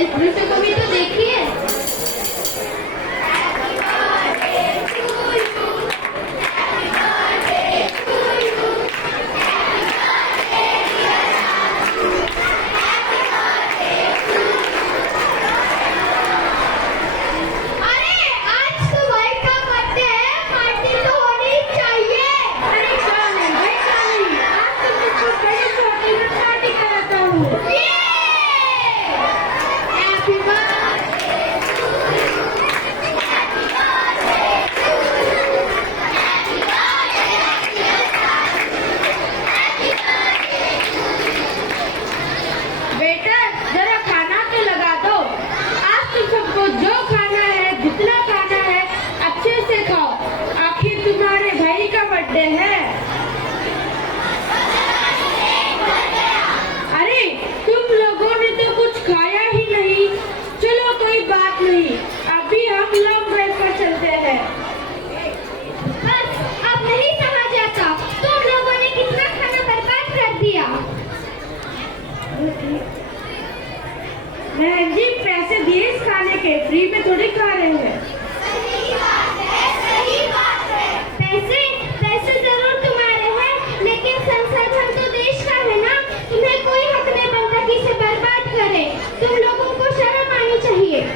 इस दृश्य को भी तो देखिए। बहन जी पैसे दिए इस खाने के, फ्री में थोड़ी खा रहे हैं। सही बात है, सही बात है। पैसे जरूर तुम्हारे हैं, लेकिन संसाधन तो देश का है ना। तुम्हें कोई हक नहीं बनता कि इसे बर्बाद करे। तुम लोगों को शर्म आनी चाहिए।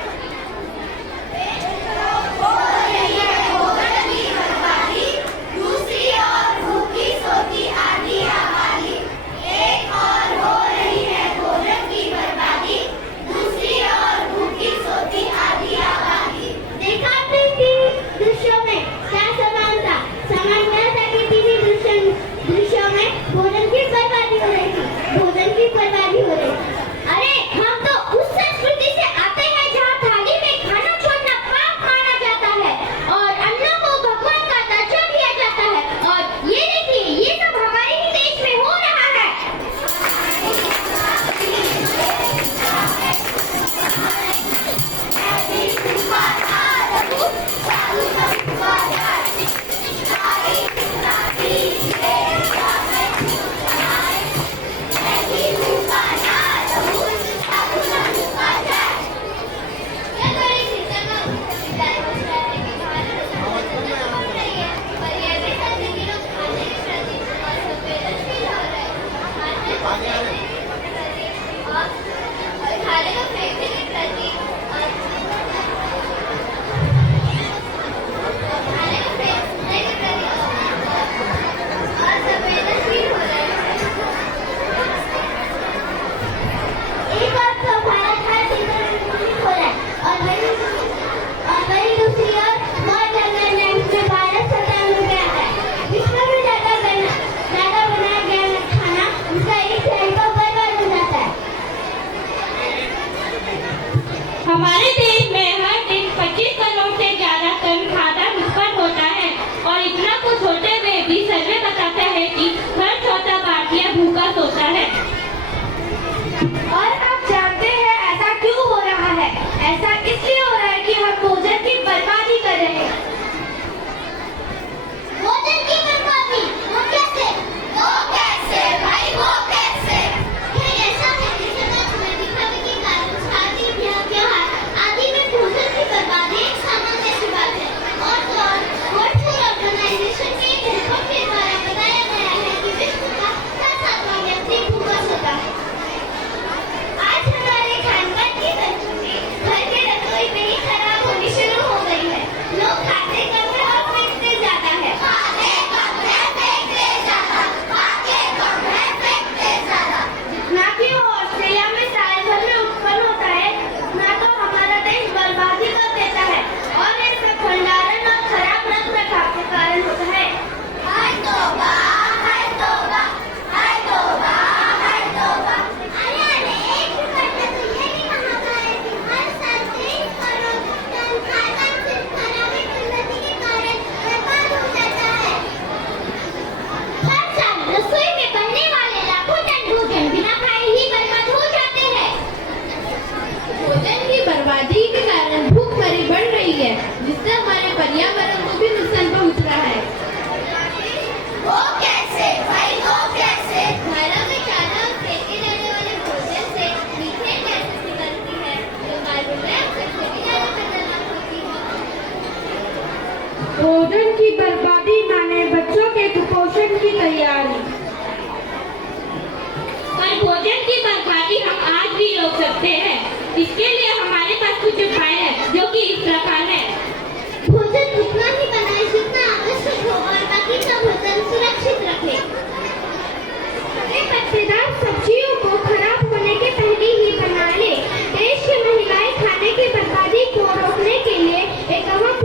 हमारे देश में हर दिन 25 करोड़ से ज्यादा टन खाद्य उत्पन्न होता है और इतना कुछ होते हुए भी सर्वे बताता है कि हर चौथा भारतीय भूखा सोता है। और आप जानते हैं ऐसा क्यों हो रहा है? ऐसा इसलिए हो रहा है कि हम भोजन की बर्बादी कर रहे हैं। भोजन की बर्बादी? वो कैसे भाई, वो कैसे? ये ऐसा है जैसे मैं तुम्हें दिखावे के कारण शादी, ब्याह, त्योहार आदि बर्बादी माने बच्चों के कुपोषण की तैयारी। पर भोजन की बर्बादी हम आज भी रोक सकते हैं। इसके लिए हमारे पास कुछ उपाय है जो कि इस प्रकार है। भोजन उतना ही बनाए जितना आवश्यक हो और बाकी का भोजन सुरक्षित रखें। पत्तेदार सब्जियों को खराब होने के पहले ही बना ले। देश की महिलाएं खाने की बर्बादी को रोकने के लिए एक अहम